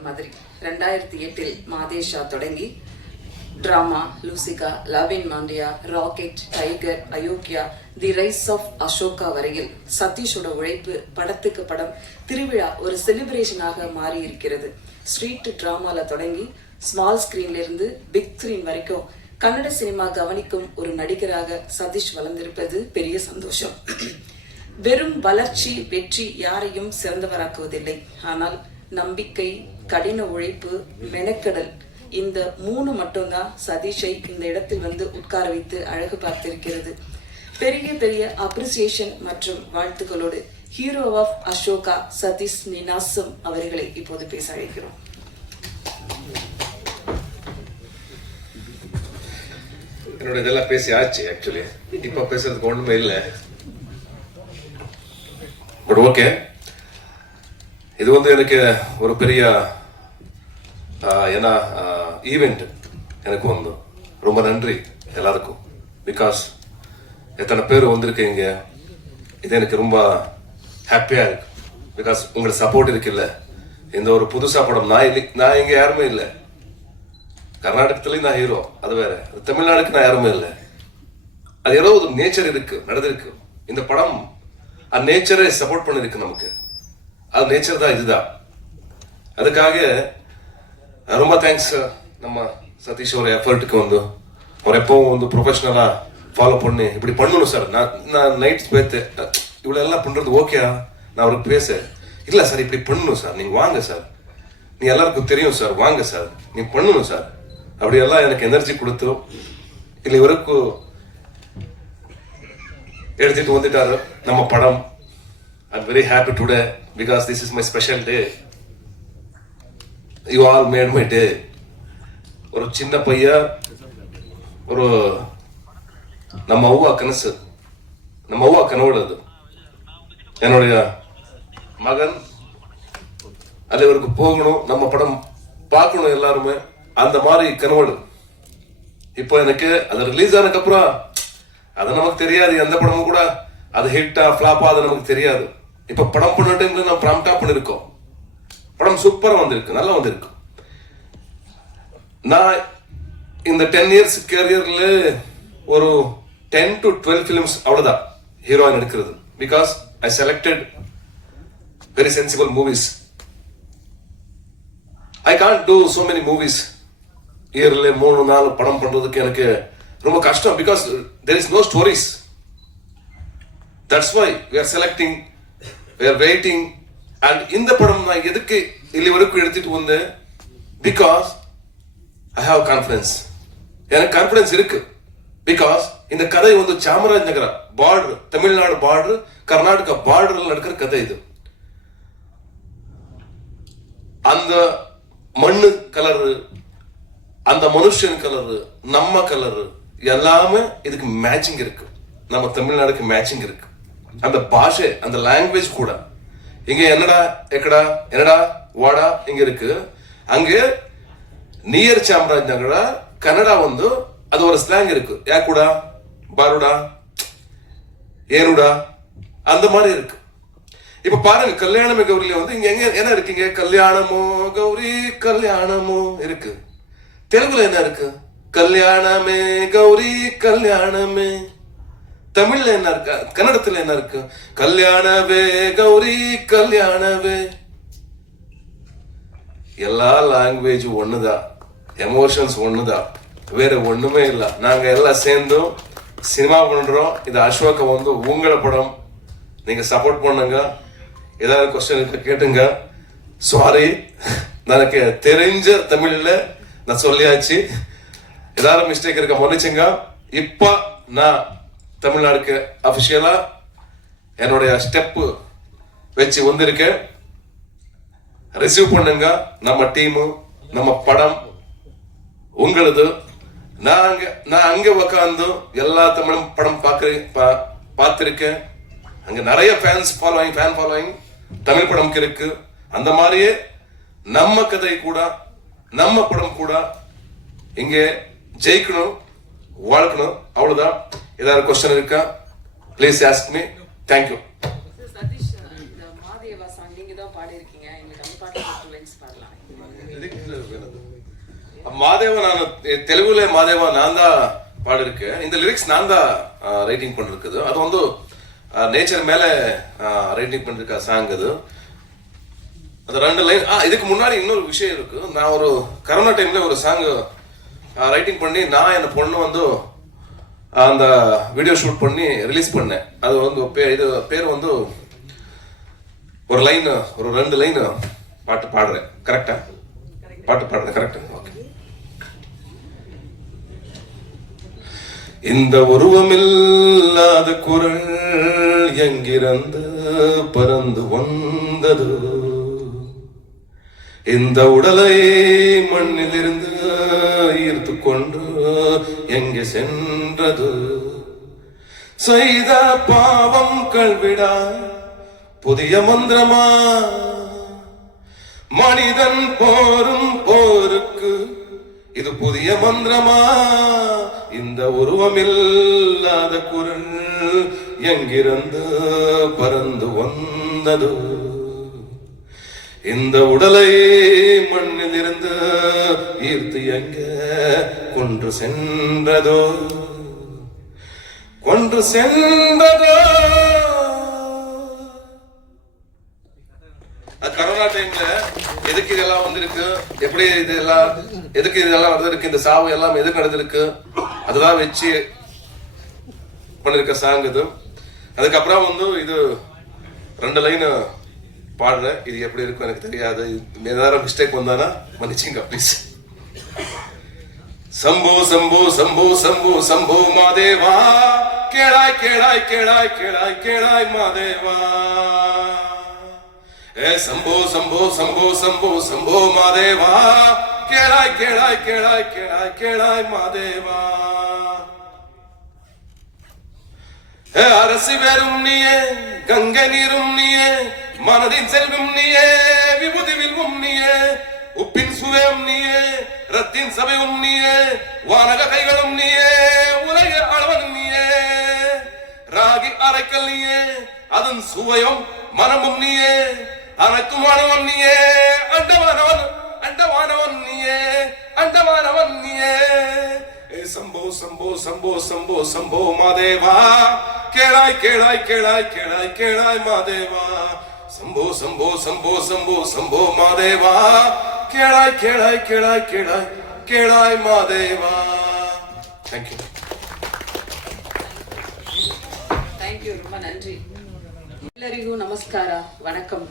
மாதிரி. ரெண்டாயிரத்தி எட்டில் மாதேஷா தொடங்கி drama Lucia love in Mandya rocket tiger Ayogya the rise of Ashoka வரையில் சதீஷோட உழைப்பு படத்துக்கு படம் திருவிழா ஒரு செலிப்ரேஷனாக மாறி இருக்கிறது ஸ்ட்ரீட் டிராமால தொடங்கி ஸ்மால் ஸ்கிரீன்ல இருந்து பிக் ஸ்கிரீன் வரைக்கும் கன்னட சினிமா கவனிக்கும் ஒரு நடிகராக சதீஷ் வளர்ந்திருப்பது பெரிய சந்தோஷம். வெறும் வளர்ச்சி வெற்றி யாரையும் சிறந்தவராக்குவதில்லை. ஆனால் நம்பிக்கை கடின உழைப்பு மெனக்கடல். இந்த மூணு மட்டும்தான் சதீஷை இந்த இடத்தில் வந்து உட்கார வைத்து அழகு பார்த்திருக்கிறது. பெரிய பெரிய அப்ரிசியேஷன் மற்றும் வாழ்த்துக்களோடு ஹீரோ ஆஃப் அசோகா சதீஷ் நினாசம் அவர்களை இப்போது பேச அழைக்கிறோம். என்னோட இதெல்லாம் பேசி ஆச்சு ஆக்சுவலி இப்ப பேசுறதுக்கு ஒண்ணுமே இல்லை. பட் ஓகே இது வந்து எனக்கு ஒரு பெரிய ஏன்னா ஈவெண்ட் எனக்கு வந்து ரொம்ப நன்றி எல்லாருக்கும். பிகாஸ் எத்தனை பேர் வந்திருக்கீங்க? இது எனக்கு ரொம்ப ஹாப்பியாக இருக்கு. பிகாஸ் உங்களுக்கு சப்போர்ட் இருக்குல்ல. இந்த ஒரு புதுசாக படம் நான் இல்லை நான் இங்கே யாருமே இல்லை. கர்நாடகத்துலேயும் நான் ஹீரோ அது வேற. தமிழ்நாடுக்கு நான் யாருமே இல்லை. அது ஏதோ ஒரு நேச்சர் இருக்கு நடந்திருக்கு. இந்த படம் அந்த நேச்சரை சப்போர்ட் பண்ணிருக்கு நமக்கு. அது நேச்சர் தான் இதுதான். அதுக்காக ரொம்ப தேங்க்ஸ் நம்ம சதீஷ் ஒரு எஃபர்ட்டுக்கு வந்து அவர் எப்பவும் வந்து ப்ரொஃபஷனலாக ஃபாலோ பண்ணி இப்படி பண்ணணும் சார் நான் நான் நைட் பேத்து இவ்வளோ எல்லாம் பண்ணுறது ஓகே நான் அவருக்கு பேச இல்லை சார் இப்படி பண்ணணும் சார் நீங்கள் வாங்க சார் நீ எல்லாருக்கும் தெரியும் சார் வாங்க சார் நீ பண்ணணும் சார் அப்படி எல்லாம் எனக்கு எனர்ஜி கொடுத்து இல்லை இவருக்கும் எடுத்துட்டு வந்துட்டாரு நம்ம படம். I'm very happy today because this is my special day you all made my day ஒரு சின்ன பையன் ஒரு நம்ம ಅವ್ವ ಕನಸು ನಮ್ಮ ಅವ್ವ ಕನೋಡು ಅದು என்னுடைய மகன் அனைவருக்கு போகணும் நம்ம படம் பார்க்கணும் எல்லாருமே அந்த மாதிரி கனவோடு இப்போ எனக்கு அது ரிலீஸ் ஆனதுக்கு அப்புறம் அது நமக்கு தெரியாது எந்த படமும் கூட அது ஹிட்டா ஃபிளாப்பா அது நமக்கு தெரியாது இப்ப படம் பண்ண டைம்ல நான் ப்ராம்ப்டா பண்ணிருக்கோம். படம் சூப்பரா வந்திருக்கு நல்லா வந்திருக்கு. நான் இந்த டென் இயர்ஸ் கேரியர்ல ஒரு டென் டு டுவெல் ஃபிலிம்ஸ் அவ்வளவுதான் ஹீரோயின் எடுக்கிறது. Because I selected very sensible movies I can't do so many movies இயர்ல மூணு நாலு படம் பண்றதுக்கு எனக்கு ரொம்ப கஷ்டம். Because there is no stories that's why we are selecting we are waiting and இந்த படம் நான் எதுக்கு ಇಲ್ಲಿ வரைக்கும் எடுத்துட்டு வந்தேன் பிகாஸ் ஐ ஹாவ் கான்ஃபிடன்ஸ் எனக்கு கான்ஃபிடன்ஸ் இருக்கு பிகாஸ் இந்த கதை வந்து ಚಾಮರಾಜ ನಗರ பார்டர் தமிழ்நாடு பார்டர் கர்நாடகா பார்டர்ல நடக்கிற கதை இது அந்த மண்ணு கலரு அந்த மனுஷன் கலரு நம்ம கலரு எல்லாமே இதுக்கு மேட்சிங் இருக்கு நம்ம தமிழ்நாடுக்கு மேட்சிங் இருக்கு அந்த பாஷை அந்த லாங்குவேஜ் கூட இங்க என்னடா எக்கடா என்னடா வாடா இங்க இருக்கு அங்கே நியர் ಚಾಮರಾಜ ನಗರ ಕನ್ನಡ ಒಂದು அது ஒரு ஸ்லாங் இருக்கு யாக்குடா பாருடா ஏனுடா அந்த மாதிரி இருக்கு இப்ப பாருங்க கல்யாணமே கௌரியில வந்து இங்க எங்க என்ன இருக்கீங்க கல்யாணமோ கௌரி கல்யாணமோ இருக்கு தெலுங்குல என்ன இருக்கு கல்யாணமே கௌரி கல்யாணமே தமிழ்ல என்ன இருக்கு? கன்னடத்துல என்ன இருக்கு? கல்யாணவே கௌரி கல்யாணவே எல்லா லாங்குவேஜ் ஒண்ணுதான் எமோஷன்ஸ் ஒண்ணுதான் வேற ஒண்ணுமே இல்லை. நாங்க எல்லாம் சேர்ந்தும் சினிமா பண்றோம். இது அசோக வந்து உங்கள படம். நீங்க சப்போர்ட் பண்ணுங்க. ஏதாவது கொஸ்டின் கேட்டுங்க. சாரி எனக்கு தெரிஞ்ச தமிழ்ல நான் சொல்லியாச்சு. ஏதாவது மிஸ்டேக் இருக்க மன்னிச்சுங்க. இப்ப நான் தமிழ்நாடுக்கு அஃபிஷியலாக என்னுடைய ஸ்டெப்பு வச்சு வந்திருக்கேன் ரிசீவ் பண்ணுங்க. நம்ம டீமு நம்ம படம் உங்களது. நான் அங்க நான் அங்க உக்காந்து எல்லா தமிழும் படம் பார்க்க பா- பார்த்துருக்கேன். அங்க நிறைய fans following fan following Tamil படம்க்கு இருக்கு. அந்த மாதிரியே நம்ம கதை கூட நம்ம படம் கூட இங்கே ஜெயிக்கணும் வாழ்க்கணும். அவ்வளோதான் ஏதாவது கொஸ்டின் இருக்கா? Please ask me thank you Satish இந்த மாதேவா சாங் நீங்க தான் பாடியிருக்கீங்க. எங்களுக்கு அந்த பாட்டு டூ லைன்ஸ் பாடலாம். மாதேவ நான் தெலுங்குல மாதேவா நான் தான் பாடிருக்கேன் இந்த லிரிக்ஸ் நான் தான் ரைட்டிங் பண்ணிருக்குது அது வந்து நேச்சர் மேல ரைட்டிங் பண்ணிருக்க சாங் அது. அது ரெண்டு லைன் ஆ இதுக்கு முன்னாடி இன்னொரு விஷயம் இருக்கு. நான் ஒரு கரோனா டைம்ல ஒரு சாங் ரைட்டிங் பண்ணி நான் என் பொண்ணு வந்து அந்த வீடியோ ஷூட் பண்ணி ரிலீஸ் பண்ணேன். அது வந்து பே- இது பேர் வந்து ஒரு லைன் ஒரு ரெண்டு லைன் பாட்டு பாடுறேன். கரெக்டா பாட்டு பாடுறேன். கரெக்டா ஓகே இந்த உருவமில்லாத குரல் எங்கிருந்து பறந்து வந்தது? இந்த உடலை மண்ணிலிருந்து ஈர்த்து கொண்டு எங்கே சென்றது? செய்த பாவம் கல்விடா புதிய மந்திரமா? மனிதன் போரும் போருக்கு இது புதிய மந்திரமா? இந்த உருவமில்லாத குரல் எங்கிருந்து பறந்து வந்தது? இந்த உடலை மண்ணில் இருந்து ஈர்த்து எங்க கொன்று சென்றதோ? கொன்று சென்றதோ? கரோனா டைம்ல எதுக்கு இதெல்லாம் வந்திருக்கு? எப்படி இதெல்லாம் எதுக்கு இதெல்லாம் நடந்திருக்கு? இந்த சாவு எல்லாம் எதுக்கு நடந்திருக்கு? அதெல்லாம் வச்சு பண்ணிருக்க சாங் இது. அதுக்கப்புறம் வந்து இது ரெண்டு லைன் பாடுறேன். இது எப்படி இருக்கும் எனக்கு தெரியாது. ஏதாவது மிஸ்டேக் வந்தானா மன்னிச்சுங்க ப்ளீஸ் சம்போ சம்போ சம்போ சம்போ சம்போ மாதேவா. கேளாய் கேளாய் கேளாய் கேளாய் கேளாய் மாதேவா. ஏ சம்போ சம்போ சம்போ சம்போ சம்போ மாதேவா. கேளாய் கேளாய் கேளாய் கேளாய் கேளாய் மாதேவா. ஏ அரசி வேறும் நீயே கங்கை நீரும் நீயே மனதின் செல்வம் நீயே விபூதி வில்வம் நீயே உப்பின் சுவையும் நீயே உலகத்தின் சபையும் நீயே வானக கைகளும் நீயே உலக அளவனும் நீயே. ராகி அரைக்கல் நீயே அதன் சுவையும் மனமும் நீயே. அனைத்துமானவன் நீயே அண்டமானவன் அண்டமானவன் நீயே அண்டமானவன் நீயே. ஏ சம்போ சம்போ சம்போ சம்போ சம்போ மாதேவா கேளாய் கேளாய் கேளாய் கேளாய் கேளாய் மாதேவா. சம்போ சம்போ சம்போ சம்போ சம்போ மாதேவா கேளாய் கேளாய் கேளாய் கேளாய். கேளாய் மாதேவா தேங்க்யூ தேங்க்யூ ரொம்ப நன்றி ಎಲ್ಲರಿಗೂ ನಮಸ್ಕಾರ வணக்கம்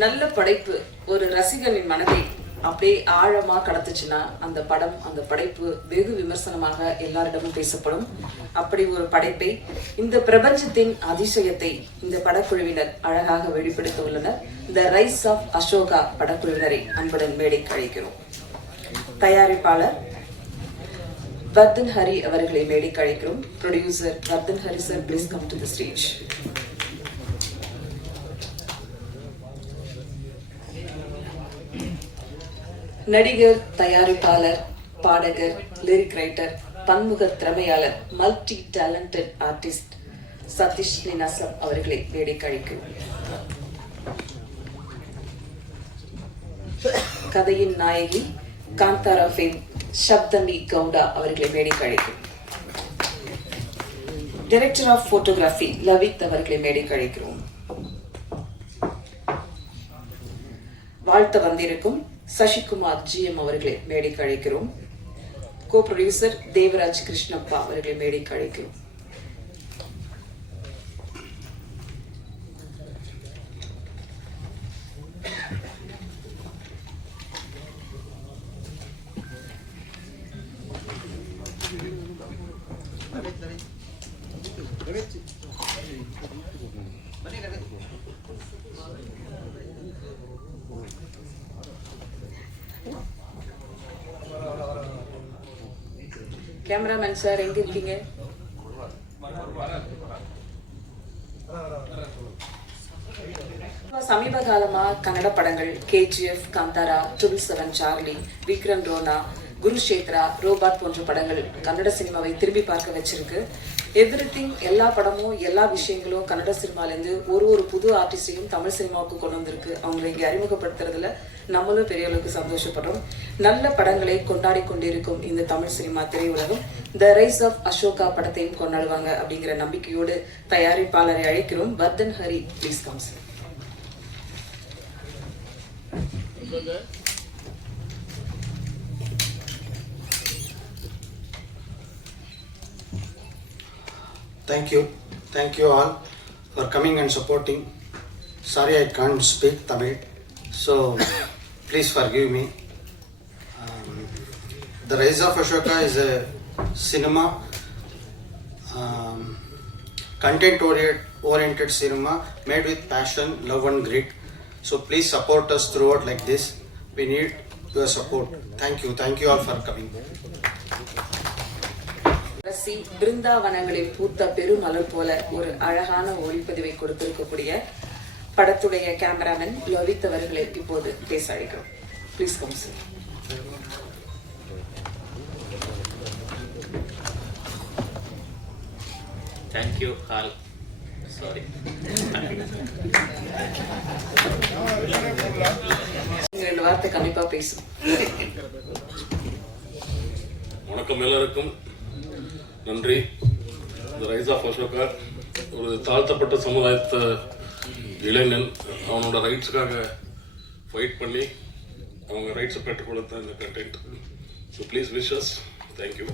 நல்ல படைப்பு ஒரு ரசிகனின் மனதை அப்படியே ஆழமா கடத்துச்சுன்னா அந்த படம் அந்த படைப்பு வெகு விமர்சனமாக எல்லாரிடமும் பேசப்படும் அப்படி ஒரு படைப்பை இந்த பிரபஞ்சத்தின் அதிசயத்தை இந்த படக்குழுவினர் அழகாக வெளிப்படுத்த உள்ளனர் த ரைஸ் ஆஃப் அசோகா படக்குழுவினரை அன்புடன் மேடைக்கு அழைக்கிறோம். தயாரிப்பாளர் வர்தன் ஹரி அவர்களை மேடைக்கு அழைக்கிறோம். Producer Vardhan Hari sir please come to the stage நடிகர் தயாரிப்பாளர் பாடகர் லிரிக் ரைட்டர் பன்முக திறமையாளர் multi talented artist Satish Ninasam அவர்களை மேடைக்கு அழைக்கிறோம். கதையின் நாயகி காந்தாரா ஃபேம் சப்தமி கவுடா அவர்களை மேடைக்கு அழைக்கும் டைரக்டர் ஆஃப் போட்டோகிராஃபி லவித் அவர்களை மேடைக்கு அழைக்கிறோம் வாழ்த்த வந்திருக்கும் சசிகுமார் ஜிஎம் அவர்களை மேடைக்கு அழைக்கிறோம் கோ ப்ரொடியூசர் தேவராஜ் கிருஷ்ணப்பா அவர்களை மேடைக்கு அழைக்கிறோம் கேமராமேன் சார் எங்க இருக்கீங்க? சமீப காலமா கன்னட படங்கள் KGF Kantara triple seven Charlie Vikram Rona Kurukshetra robot போன்ற படங்கள் கன்னட சினிமாவை திரும்பி பார்க்க வச்சிருக்கு. எவ்ரி எல்லா படமும் எல்லா விஷயங்களும் கன்னட சினிமாலேருந்து ஒரு ஒரு புது ஆர்டிஸ்டையும் தமிழ் சினிமாவுக்கு கொண்டு வந்திருக்கு. அவங்களை இங்கே அறிமுகப்படுத்துறதுல நம்மளும் பெரிய அளவுக்கு சந்தோஷப்படுறோம். நல்ல படங்களை கொண்டாடி கொண்டிருக்கும் இந்த தமிழ் சினிமா திரையுலகம் த ரைஸ் ஆஃப் அசோகா படத்தையும் கொண்டாடுவாங்க அப்படிங்கிற நம்பிக்கையோடு தயாரிப்பாளரை அழைக்கிறோம். Vardhan Hari please comes Thank you. Thank you all for coming and supporting. Sorry I can't speak Tamil, so please forgive me. Um, the Rise of Ashoka is a cinema, um, content oriented, oriented cinema made with passion, love, and grit. So please support us throughout like this. We need your support. Thank you. Thank you all for coming. அரசி பிருந்தாவனங்களில் பூத்த பெருமலர் போல ஒரு அழகான ஒளிப்பதிவை கொடுத்திருக்கக்கூடிய படத்துடைய cameraman Lalit அவர்களை இப்போது பேச அழைக்கிறோம் please come sir Thank you all. Sorry. ரெண்டு வார்த்தை கண்டிப்பா பேசும் வணக்கம் எல்லாருக்கும் நன்றி. இந்த ரைஸ் ஆஃப் அசோகா. ஒரு தாழ்த்தப்பட்ட சமுதாயத்தை இளைஞன். அவனோட ரைட்ஸுக்காக ஃபைட் பண்ணி அவங்க ரைட்ஸை பெற்றுக்கொள்ள தான் இந்த content so please wishes thank you